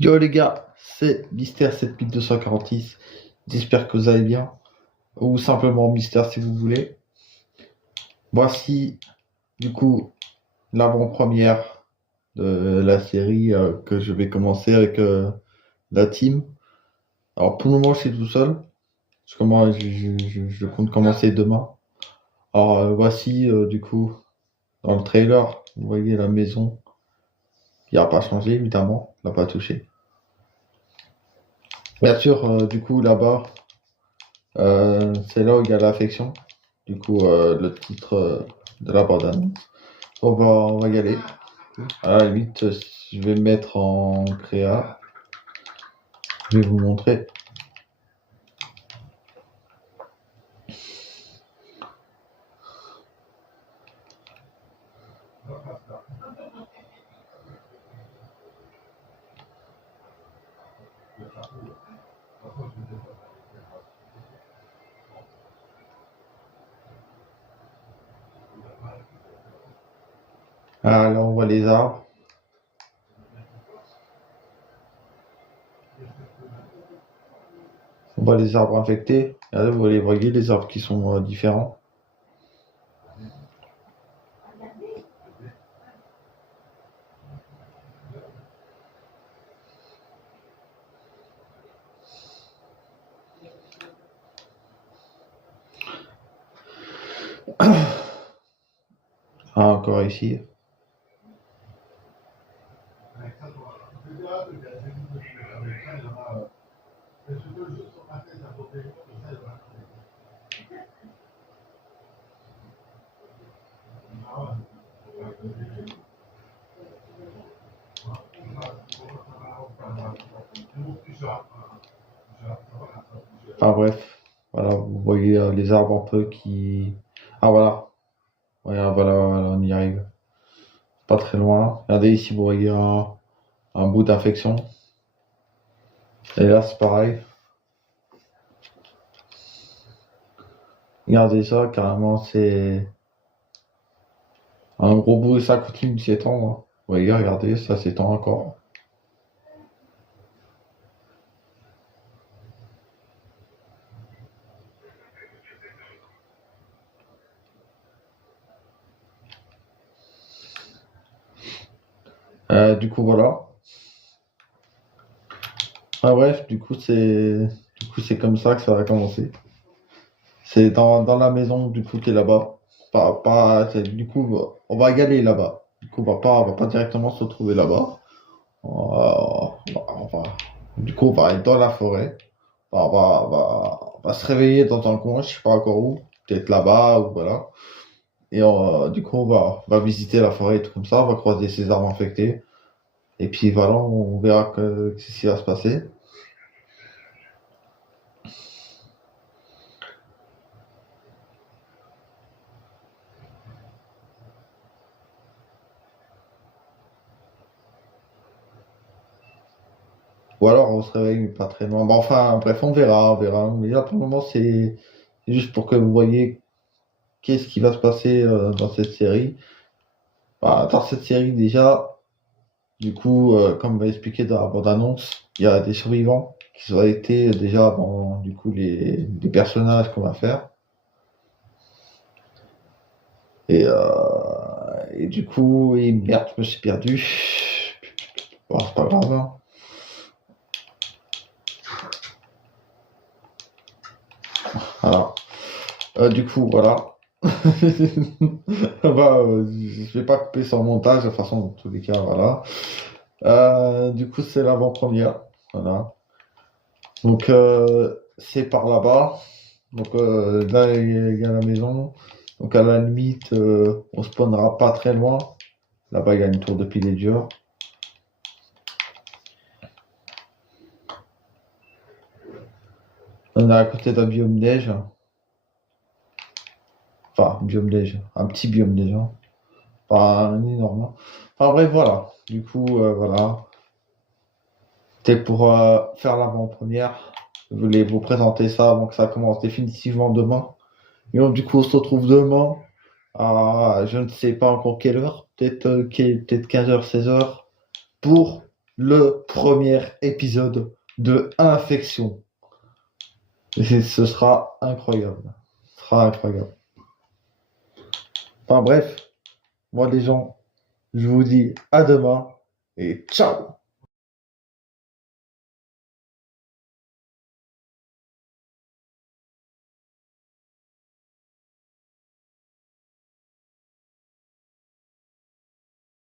Yo les gars, c'est Mister 7246. J'espère que vous allez bien. Ou simplement Mister si vous voulez. Voici du coup l'avant-première de la série que je vais commencer avec la team. Alors pour le moment je suis tout seul. Je compte commencer demain. Alors voici du coup dans le trailer, vous voyez la maison qui n'a pas changé évidemment, n'a pas touché. Bien sûr, du coup là-bas, c'est là où il y a l'affection. Du coup, le titre de la bande-annonce. On va y aller. À la limite, je vais me mettre en créa. Je vais vous montrer. Ah, là, on voit les arbres. On voit les arbres infectés. Et là, vous voyez les arbres qui sont différents. Ah, encore ici. Enfin bref, voilà, vous voyez les arbres un peu qui. Ah voilà, ouais, voilà, on y arrive. Pas très loin. Regardez ici, vous voyez un bout d'infection. Et là, c'est pareil. Regardez ça, carrément, c'est un gros bout et ça continue de s'étendre. Hein. Vous voyez, regardez, ça s'étend encore. Du coup, voilà. Ah bref, du coup c'est comme ça que ça va commencer. C'est dans la maison du coup qui est là-bas. Du coup, on va y aller là-bas. Du coup, on va pas directement se retrouver là-bas. Du coup, on va aller dans la forêt. On va se réveiller dans un coin, je sais pas encore où, peut-être là-bas ou voilà. Et du coup, on va visiter la forêt et tout comme ça. On va croiser ces arbres infectés. Et puis voilà, on verra ce qui va se passer. Ou alors on se réveille mais pas très loin. Bon, enfin, bref, on verra. Mais là, pour le moment, c'est juste pour que vous voyez qu'est-ce qui va se passer dans cette série. Bah, dans cette série, déjà, du coup, comme on va expliquer dans la bande-annonce, il y a des survivants qui ont été déjà dans, du coup, les personnages qu'on va faire. Et du coup, et merde, je me suis perdu. Bon, c'est pas grave. Hein. Voilà. Du coup, voilà. Bah, je vais pas couper sur le montage, de toute façon, dans tous les cas, voilà. Du coup, c'est l'avant-première. Voilà. Donc, c'est par là-bas. Donc, là, il y a la maison. Donc, à la limite, on spawnera pas très loin. Là-bas, il y a une tour de pilier dur. On est à côté d'un biome neige. Enfin, biome neige. Un petit biome neige. Hein. Pas un énorme. Hein. Enfin, bref, voilà. Du coup, voilà. C'était pour faire l'avant-première. Je voulais vous présenter ça avant que ça commence définitivement demain. Et donc, du coup, on se retrouve demain à je ne sais pas encore quelle heure, peut-être 15h, 16h, pour le premier épisode de Infection. Et ce sera incroyable. Ce sera incroyable. Enfin bref, moi les gens, je vous dis à demain et ciao!